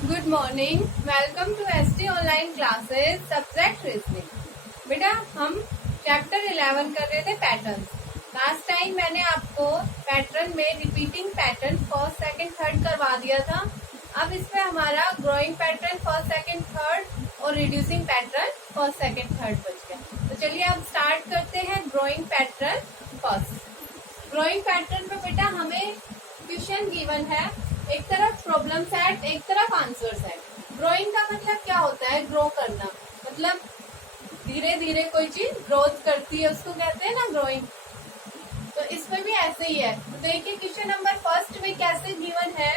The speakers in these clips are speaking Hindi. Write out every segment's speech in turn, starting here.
Good morning, welcome to ST online classes subject reasoning. बेटा हम चैप्टर 11 कर रहे थे पैटर्न्स। लास्ट टाइम मैंने आपको पैटर्न में repeating pattern first second third करवा दिया था। अब इसमें हमारा growing pattern first second third और reducing pattern first second third बच गया। तो चलिए अब स्टार्ट करते हैं growing pattern first. Growing pattern में बेटा हमें क्वेश्चन गिवन है, एक तरफ प्रॉब्लम सेट एक तरफ आंसर सेट। ग्रोइंग का मतलब क्या होता है? ग्रो करना, मतलब धीरे धीरे कोई चीज ग्रोथ करती है, उसको कहते हैं ना ग्रोइंग। तो इसमें भी ऐसे ही है। तो देखिए क्वेश्चन नंबर फर्स्ट में कैसे गिवन है,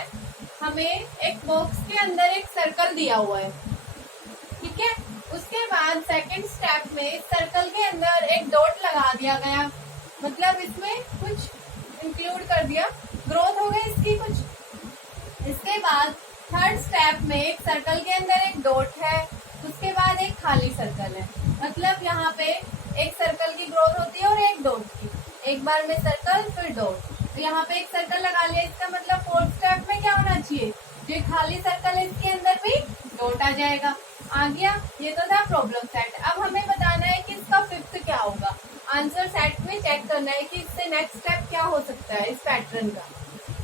हमें एक बॉक्स के अंदर एक सर्कल दिया हुआ है, ठीक है। उसके बाद सेकंड स्टेप में सर्कल के अंदर एक डॉट लगा दिया गया, मतलब इसमें कुछ इंक्लूड कर दिया, ग्रोथ हो गई इसकी कुछ। इसके बाद थर्ड स्टेप में एक सर्कल के अंदर एक डॉट है, उसके बाद एक खाली सर्कल है, मतलब यहाँ पे एक सर्कल की ग्रोथ होती है और एक डॉट की। एक बार में सर्कल फिर डॉट, तो यहाँ पे एक सर्कल लगा लिया। इसका मतलब फोर्थ स्टेप में क्या होना चाहिए, जो खाली सर्कल है इसके अंदर भी डॉट आ जाएगा। आ गया, ये तो था प्रॉब्लम सेट। अब हमें बताना है कि इसका फिफ्थ क्या होगा। आंसर सेट में चेक करना है कि इससे नेक्स्ट स्टेप क्या हो सकता है इस पैटर्न का।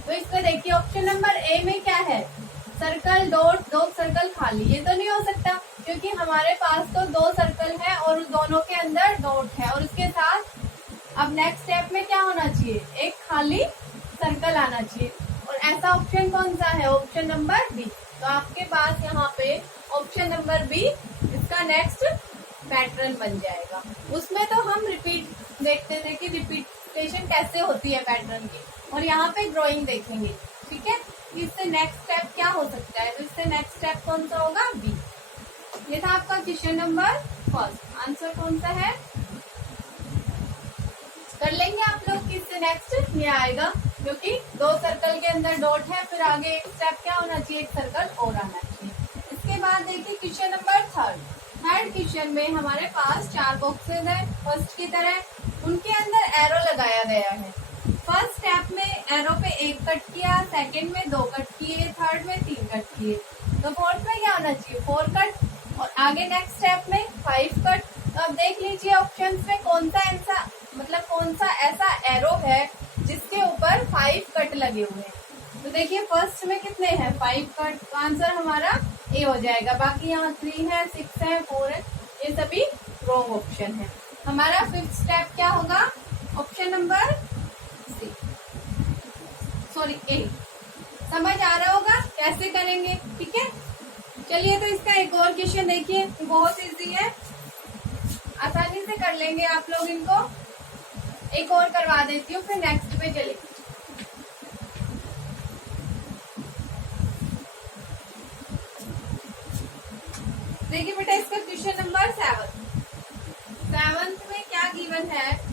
तो इसमें देखिए ऑप्शन नंबर ए में क्या है, सर्कल डॉट दो सर्कल खाली। ये तो नहीं हो सकता क्योंकि हमारे पास तो दो सर्कल है और उस दोनों के अंदर डॉट है, और उसके साथ अब नेक्स्ट स्टेप में क्या होना चाहिए, एक खाली सर्कल आना चाहिए। और ऐसा ऑप्शन कौन सा है, ऑप्शन नंबर बी। तो आपके पास यहाँ पे ऑप्शन नंबर बी इसका नेक्स्ट पैटर्न बन जाएगा। उसमें तो हम रिपीट देखते थे कि रिपीटेशन कैसे होती है पैटर्न की, और यहाँ पे ग्रोइंग देखेंगे, ठीक है। इससे नेक्स्ट स्टेप क्या हो सकता है, तो इससे नेक्स्ट स्टेप कौन सा होगा, बी। ये था आपका क्वेश्चन नंबर फर्स्ट। आंसर कौन सा है, कर लेंगे आप लोग कि इससे नेक्स्ट ये आएगा, क्योंकि दो सर्कल के अंदर डॉट है, फिर आगे एक स्टेप क्या होना चाहिए, एक सर्कल और आना चाहिए। इसके बाद देखिए क्वेश्चन नंबर थर्ड क्वेश्चन में हमारे पास चार बॉक्सेस है फर्स्ट की तरह, उनके अंदर एरो लगाया गया है। फर्स्ट स्टेप में एरो पे एक कट किया, सेकंड में दो कट किए, थर्ड में तीन कट किए, तो फोर्थ में क्या होना चाहिए, फोर कट, और आगे नेक्स्ट स्टेप में 5 कट। तो अब देख लीजिए ऑप्शंस में कौन सा ऐसा, मतलब कौन सा ऐसा एरो है जिसके ऊपर 5 कट लगे हुए हैं। तो देखिए फर्स्ट में कितने हैं, 5 कट, तो आंसर हमारा ए हो जाएगा। बाकी यहाँ 3 है, 6 है, 4 है, ये सभी रॉन्ग ऑप्शन है। हमारा फिफ्थ स्टेप क्या होगा, ऑप्शन नंबर ए। समझ आ रहा होगा कैसे करेंगे, ठीक है। चलिए तो इसका एक और क्वेश्चन देखिए, बहुत इजी है, आसानी से कर लेंगे आप लोग इनको। एक और करवा देती हूँ, फिर नेक्स्ट पे चलेंगे। देखिए बेटा इसका क्वेश्चन नंबर 7 में क्या गिवन है,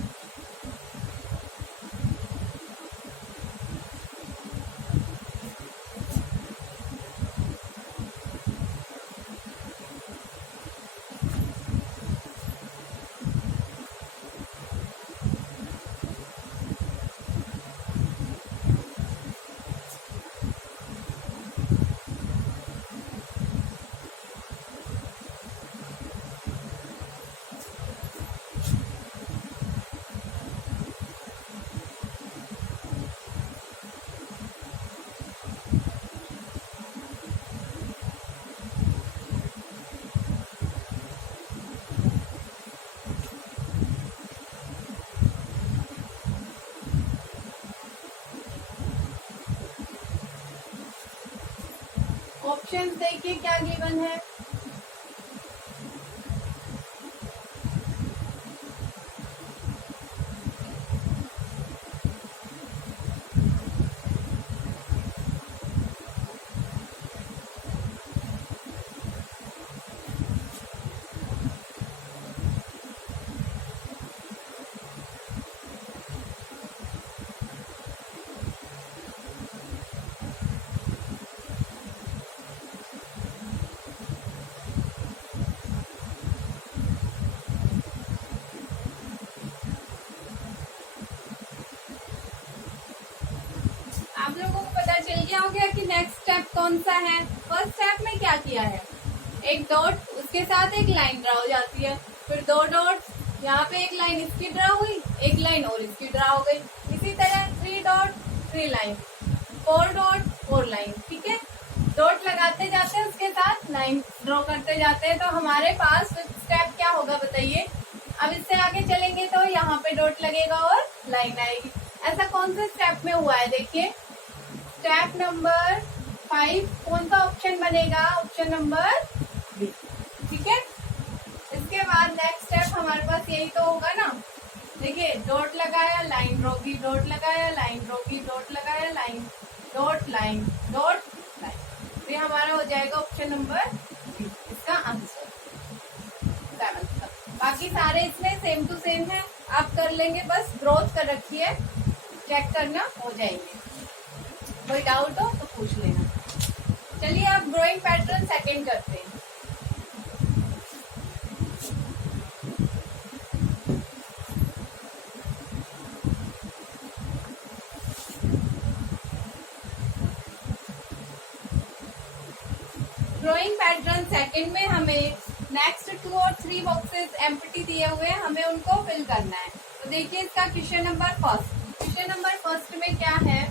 ऑप्शन देखिए क्या गिवन है। कौन सा है? फर्स्ट स्टेप में क्या किया है, एक डॉट उसके साथ एक लाइन ड्रा हो जाती है, फिर दो डॉट, यहाँ पे एक लाइन इसकी ड्रा हुई, एक लाइन और इसकी ड्रा हो गई, इसी तरह 3 डॉट 3 लाइन, 4 डॉट 4 लाइन। ठीक है, डॉट लगाते जाते हैं उसके साथ लाइन ड्रॉ करते जाते हैं। तो हमारे पास स्टेप क्या होगा बताइए? अब इससे आगे चलेंगे तो यहाँ पे डॉट लगेगा और लाइन आएगी। ऐसा कौन से स्टेप में हुआ है? देखिए स्टेप नंबर 5 कौन सा ऑप्शन बनेगा? Option number B. ठीक है, इसके बाद नेक्स्ट स्टेप हमारे पास यही तो होगा ना। देखिए डॉट लगाया, लाइन ड्रॉ की, डॉट लगाया, लाइन ड्रॉ की, डॉट लगाया, line, dot line, dot line. तो ये हमारा हो जाएगा ऑप्शन नंबर बी, इसका आंसर 7 का। बाकी सारे इसमें सेम टू सेम है, आप कर लेंगे, बस ग्रोथ कर रखी है, चेक करना हो जाएंगे। कोई डाउट हो तो पूछ लेना। चलिए अब ड्राइंग पैटर्न सेकंड करते हैं। ड्राइंग पैटर्न सेकंड में हमें नेक्स्ट 2 और 3 बॉक्सेस एम्प्टी दिए हुए हैं, हमें उनको फिल करना है। तो देखिए इसका question number first, question number first में क्या है?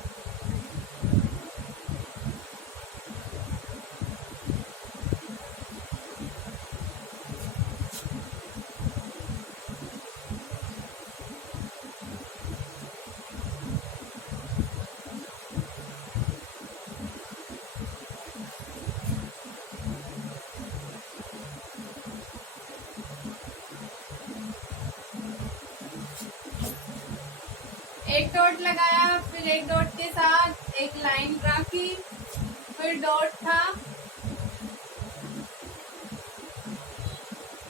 एक डॉट लगाया, फिर एक डॉट के साथ एक लाइन ड्रा की, फिर डॉट था,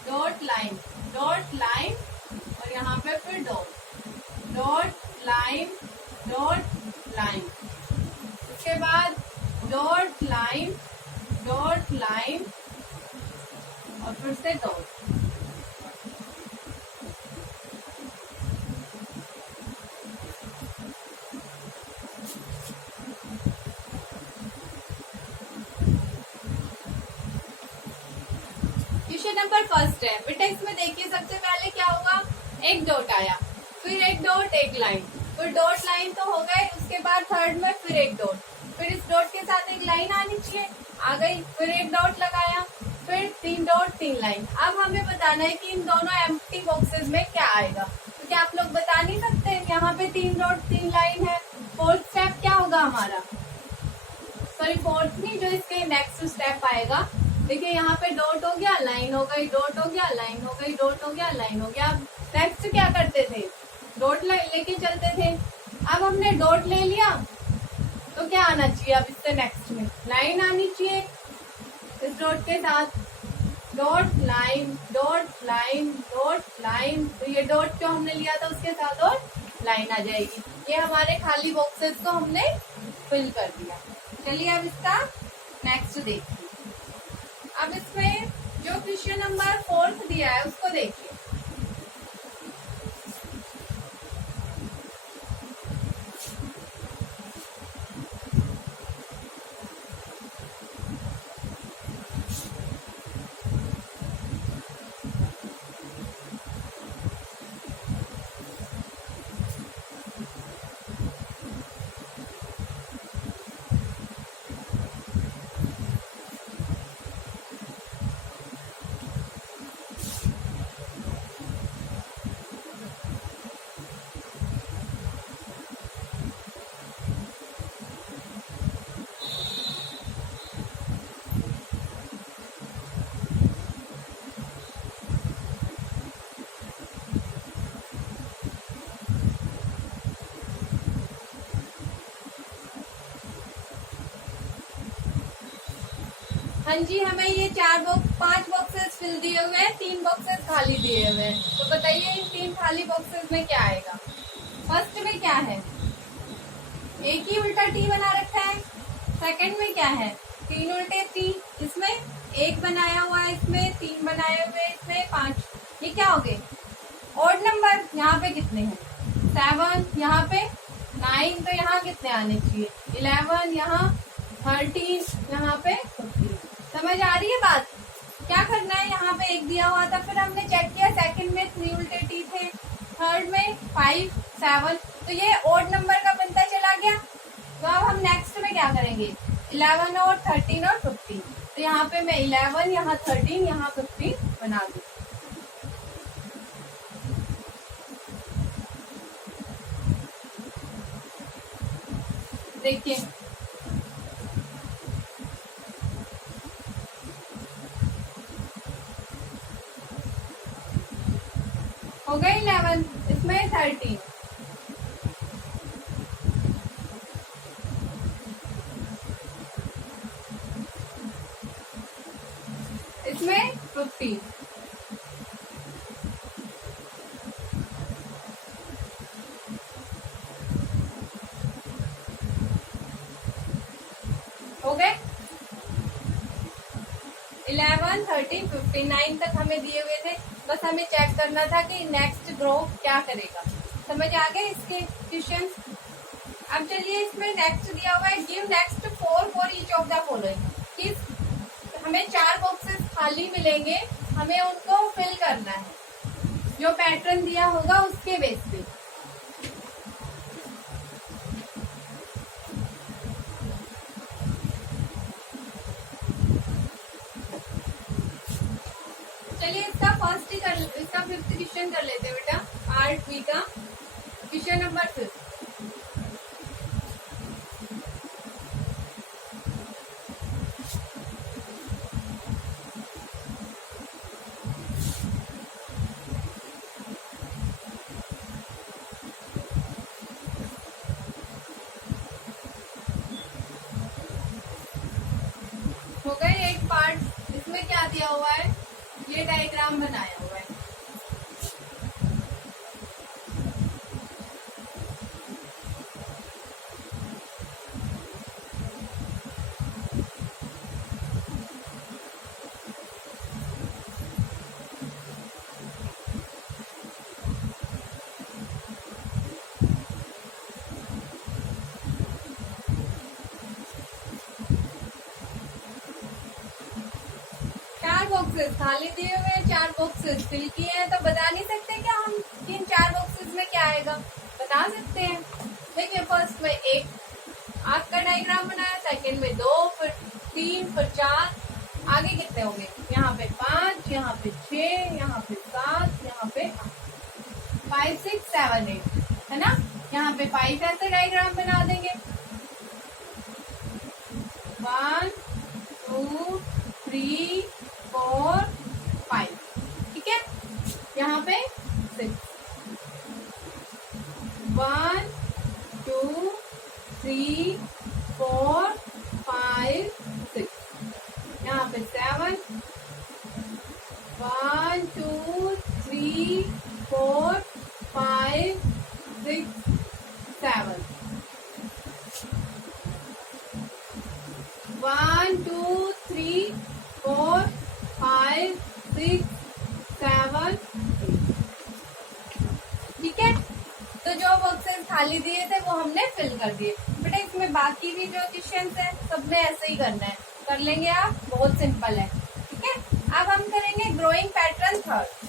डॉट लाइन और यहाँ पे फिर डॉट लाइन, उसके बाद डॉट लाइन और फिर से डॉट। क्वेश्चन नंबर फर्स्ट है बेटा, इसमें देखिए सबसे पहले क्या होगा, एक डॉट आया, फिर एक डॉट एक लाइन, फिर डॉट लाइन तो हो गए, उसके बाद थर्ड में फिर एक डॉट, फिर इस डॉट के साथ एक लाइन आनी चाहिए, आ गई, फिर एक डॉट लगाया, फिर 3 डॉट 3 लाइन। अब हमें बताना है कि इन दोनों एम्प्टी बॉक्सेस में क्या आएगा। तो क्या आप लोग बता नहीं सकते? यहाँ पे 3 डॉट 3 लाइन है, फोर्थ स्टेप क्या होगा हमारा? सॉरी फोर्थ नहीं, जो इसके नेक्स्ट स्टेप आएगा। देखिए यहाँ पे डॉट हो गया, लाइन हो गई, डॉट हो गया, लाइन हो गई, डॉट हो गया, लाइन हो गया। नेक्स्ट क्या करते थे? डॉट लेके चलते थे। अब हमने डॉट ले लिया तो क्या आना चाहिए? अब इससे नेक्स्ट में लाइन आनी चाहिए, इस डॉट के साथ डॉट लाइन, तो ये डॉट जो हमने लिया था उसके साथ और लाइन आ जाएगी। ये हमारे खाली बॉक्सेस को हमने फिल कर दिया। चलिए अब इसका नेक्स्ट देखिए। अब इसमें जो क्वेश्चन नंबर 4 दिया है उसको देखिए। हाँ जी, हमें ये 5 बॉक्सेस फिल दिए हुए हैं, 3 बॉक्सेस खाली दिए हुए हैं। तो बताइए इन 3 खाली बॉक्सेस में क्या आएगा? फर्स्ट में क्या है? एक ही उल्टा टी बना रखा है। सेकंड में क्या है? 3 उल्टे टी, इसमें 1 बनाया हुआ है, इसमें 3 बनाए हुए, इसमें 5। ये क्या हो गए? Odd number. यहाँ पे कितने हैं? 7, यहाँ पे 9, तो यहाँ कितने आने चाहिए? 11, यहाँ 13, यहाँ पे 15। समझ आ रही है बात? क्या करना है, यहाँ पे 1 दिया हुआ था, फिर हमने चेक किया सेकंड में 3 उल्टे टी थे, थर्ड में 5, 7, तो ये ओड नंबर का बनता चला गया। तो अब हम नेक्स्ट में क्या करेंगे, 11 और 13 और 15। तो यहाँ पे मैं 11, यहाँ 13, यहाँ 15 बना दूँ। देखिए हो गए 11, इसमें 13, इसमें 15, हो गए 11, 13, 15, 9 तक हमें दिए हुए थे। बस हमें चेक करना था कि नेक्स्ट ग्रो क्या करेगा। समझ आ गए इसके क्वेश्चन? अब चलिए इसमें नेक्स्ट दिया हुआ है, give next 4 for each of the following. इस हमें 4 बॉक्सेस खाली मिलेंगे, हमें उनको फिल करना है जो पैटर्न दिया होगा उसके बेस पे। चलिए इसका फर्स्ट ही कर, इसका 5th क्वेश्चन कर लेते हैं बेटा, पार्ट बी का क्वेश्चन नंबर 5। हो गए एक पार्ट। इसमें क्या दिया हुआ है, ये डायग्राम बनाया हुआ है। बॉक्सेस खाली दिए हुए 4 बॉक्सेस फिल किए हैं, तो बता नहीं सकते क्या हम इन 4 बॉक्सेस में क्या आएगा? बता सकते हैं। देखिए फर्स्ट में 1 आग का डायग्राम बनाया, सेकंड में 2, फिर 3, फिर 4, आगे कितने होंगे, यहाँ पे 5, यहाँ पे 6, यहाँ पे 7, यहाँ पे 5, 6, 7, 8, है ना। यहाँ पे 5 ऐसे डायग्राम बना देंगे, 1, 2, 3, 4, 5, ठीक है। यहाँ पे 6, 1, 2, 3, 4, 5, 6, यहाँ पे 7, 1, 2, 3, 4, 5, 6, 7, 1, 2, 3, 4, 5, 6, 7, ठीक है। तो जो बॉक्सेस खाली दिए थे वो हमने फिल कर दिए। बेटा इसमें बाकी भी जो क्वेश्चन है सब में ऐसे ही करना है, कर लेंगे आप, बहुत सिंपल है, ठीक है। अब हम करेंगे ग्रोइंग पैटर्न 3rd।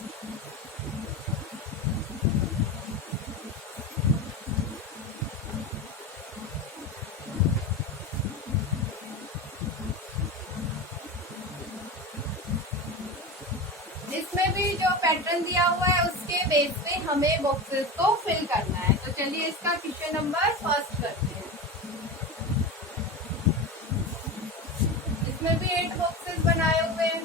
इसमें भी जो पैटर्न दिया हुआ है उसके बेस पे हमें बॉक्सेस को फिल करना है। तो चलिए इसका क्वेश्चन नंबर 1 करते हैं। इसमें भी 8 बॉक्सेस बनाए हुए हैं।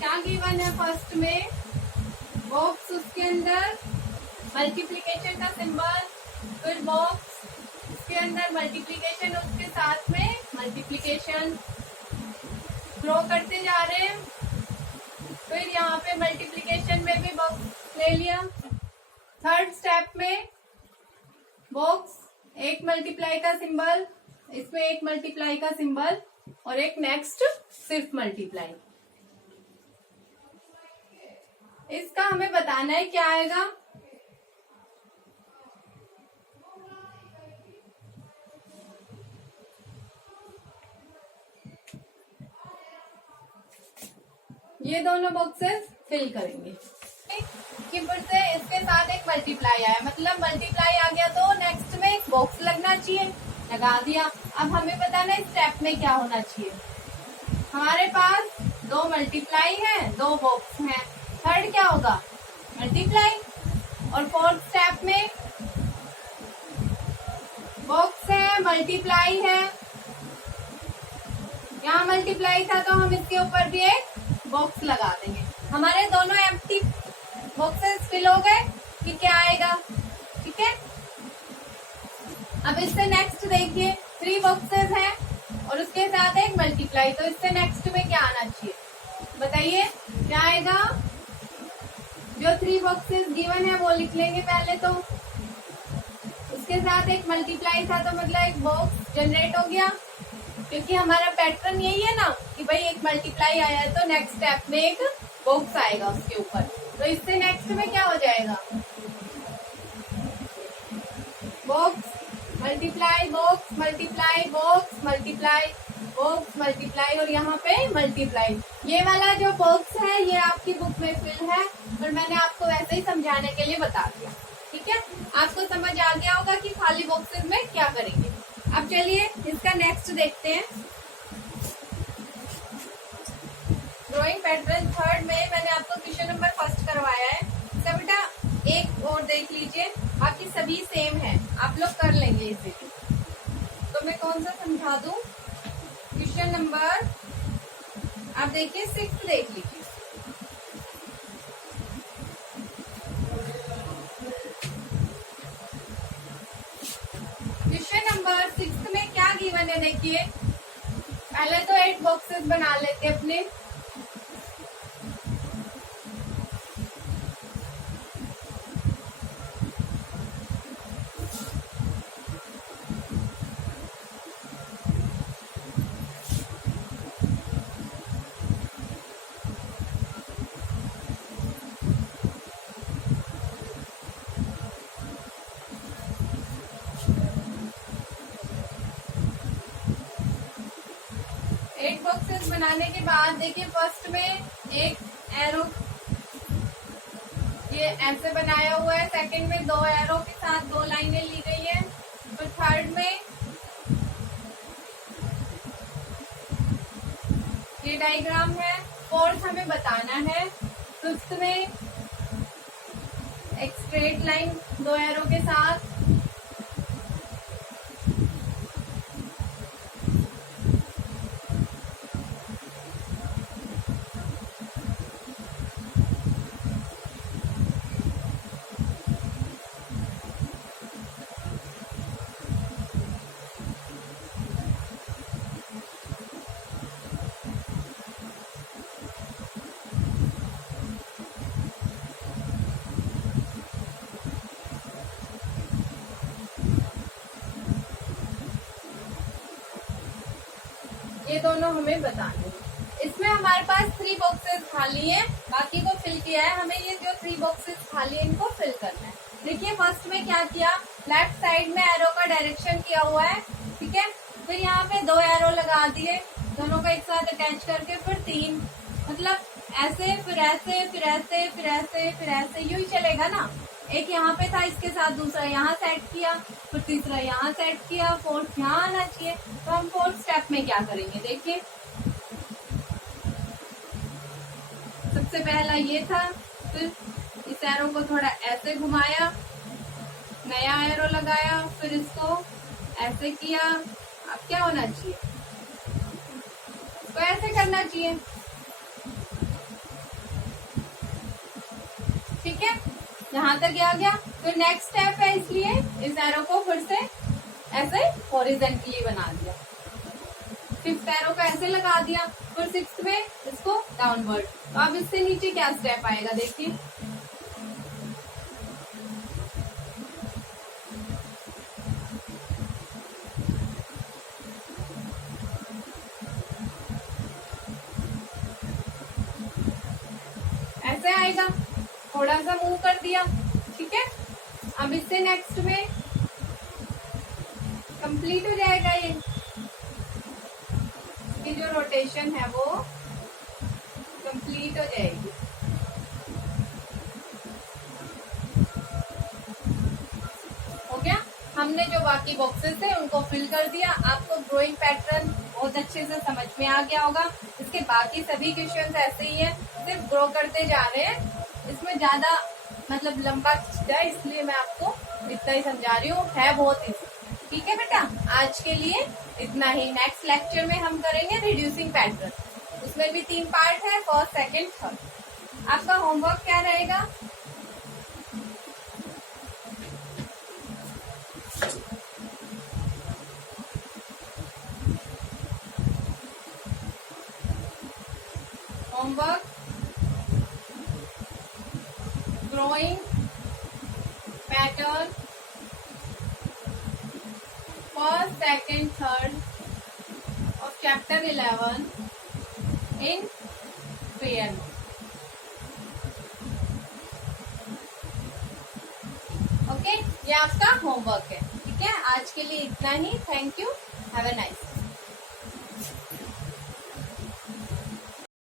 क्या गिवन है फर्स्ट में, बॉक्स उसके अंदर मल्टीप्लिकेशन का सिंबल, फिर बॉक्स उसके अंदर मल्टीप्लिकेशन, उसके साथ में मल्टीप्लिकेशन ग्रो करते जा रहे हैं। फिर यहाँ पे मल्टीप्लिकेशन में भी बॉक्स ले लिया, थर्ड स्टेप में बॉक्स, एक मल्टीप्लाई का सिंबल, इसमें एक मल्टीप्लाई का सिंबल और एक नेक्स्ट सिर्फ मल्टीप्लाई। इसका हमें बताना है क्या आएगा। ये दोनों बॉक्सेस फिल करेंगे कि फिर से इसके साथ एक मल्टीप्लाई आया, मतलब मल्टीप्लाई आ गया तो नेक्स्ट में एक बॉक्स लगना चाहिए, लगा दिया। अब हमें बताना है स्टेप में क्या होना चाहिए। हमारे पास दो मल्टीप्लाई है, दो बॉक्स हैं, थर्ड क्या होगा मल्टीप्लाई। और फोर्थ स्टेप में बॉक्स है, मल्टीप्लाई है, यहाँ मल्टीप्लाई था तो हम इसके ऊपर भी एक बॉक्स लगा देंगे। हमारे दोनों एम्प्टी बॉक्सेस फिल हो गए कि क्या आएगा, ठीक है। अब इससे नेक्स्ट देखिए, 3 बॉक्सेस हैं और उसके साथ एक मल्टीप्लाई, तो इससे नेक्स्ट में क्या आना चाहिए बताइए, क्या आएगा। जो 3 बॉक्सेस गिवन है वो लिख लेंगे पहले, तो उसके साथ एक मल्टीप्लाई था तो मतलब एक बॉक्स जनरेट हो गया, क्योंकि हमारा पैटर्न यही है ना कि भाई एक मल्टीप्लाई आया है तो नेक्स्ट स्टेप में एक बॉक्स आएगा उसके ऊपर। तो इससे नेक्स्ट में क्या हो जाएगा, box multiply, box multiply, box multiply, box multiply और यहाँ पे मल्टीप्लाई। ये वाला जो बॉक्स है ये आपकी बुक में फिल है और मैंने आपको वैसे ही समझाने के लिए बता दिया, ठीक है। आपको समझ आ गया होगा कि खाली बॉक्सेस में क्या करेंगे। अब चलिए इसका नेक्स्ट देखते हैं। ड्राइंग पैटर्न थर्ड में मैंने आपको क्वेश्चन नंबर फर्स्ट करवाया है। सब बेटा एक और देख लीजिए, बाकी सभी सेम है, आप लोग कर लेंगे इसे। तो मैं कौन सा समझा दूं, क्वेश्चन नंबर आप देखिए 6 देख लीजिए। क्वेश्चन नंबर 6 में क्या गिवन है देखिए। पहले तो 8 बॉक्सेस बना लेते अपने। बॉक्सेस बनाने के बाद देखिए फर्स्ट में एक एरो ये ऐसे बनाया हुआ है, सेकंड में 2 एरो के साथ 2 लाइनें ली गई है, तो थर्ड में ये डायग्राम है, फोर्थ हमें बताना है, फिफ्थ में एक स्ट्रेट लाइन 2 एरो के साथ, ये दोनों हमें बताने हैं। इसमें हमारे पास 3 बॉक्सेस खाली हैं, बाकी को फिल किया है। हमें ये जो 3 बॉक्सेस खाली है इनको फिल करना है। देखिए फर्स्ट में क्या किया, लेफ्ट साइड में एरो का डायरेक्शन किया हुआ है, ठीक है। फिर यहाँ पे 2 एरो लगा दिए, दोनों को एक साथ अटैच करके, फिर 3, मतलब ऐसे फिर ऐसे फिर ऐसे फिर ऐसे फिर ऐसे यूं ही चलेगा ना। एक यहाँ पे था, इसके साथ दूसरा यहाँ सेट किया, फिर तीसरा यहाँ सेट किया, फोर्थ यहाँ आना चाहिए। तो हम फोर्थ स्टेप में क्या करेंगे देखिए, सबसे पहला ये था, फिर इस एरो को थोड़ा ऐसे घुमाया, नया एरो लगाया, फिर इसको ऐसे किया। अब क्या होना चाहिए, तो ऐसे करना चाहिए, ठीक है। यहाँ तक आ गया। फिर नेक्स्ट स्टेप है, इसलिए इस एरो को फिर से ऐसे हॉरिजॉन्टली बना दिया, फिफ्थ एरो को ऐसे लगा दिया, फिर सिक्स्थ में इसको डाउनवर्ड। तो अब इससे नीचे क्या स्टेप आएगा देखिए, आएगा, थोड़ा सा मूव कर दिया, ठीक है। अब इससे नेक्स्ट में कंप्लीट हो जाएगा ये जो रोटेशन है वो कंप्लीट हो जाएगी। हो गया, हमने जो बाकी बॉक्सेस थे उनको फिल कर दिया। आपको ग्रोइंग पैटर्न बहुत अच्छे से समझ में आ गया होगा। इसके बाकी सभी क्वेश्चंस ऐसे ही हैं, सिर्फ ग्रो करते जा रहे हैं। इसमें ज्यादा मतलब लंबा खींचता है, इसलिए मैं आपको इतना ही समझा रही हूँ, है बहुत इजी। ठीक है बेटा, आज के लिए इतना ही। नेक्स्ट लेक्चर में हम करेंगे रिड्यूसिंग पैटर्न, उसमें भी 3 पार्ट है, फर्स्ट, सेकंड, थर्ड। आपका होमवर्क क्या रहेगा? Homework growing pattern first, second, third of chapter 11 in piano. Okay, ये आपका होमवर्क है। ठीक है, आज के लिए इतना ही। Thank you, have a nice day.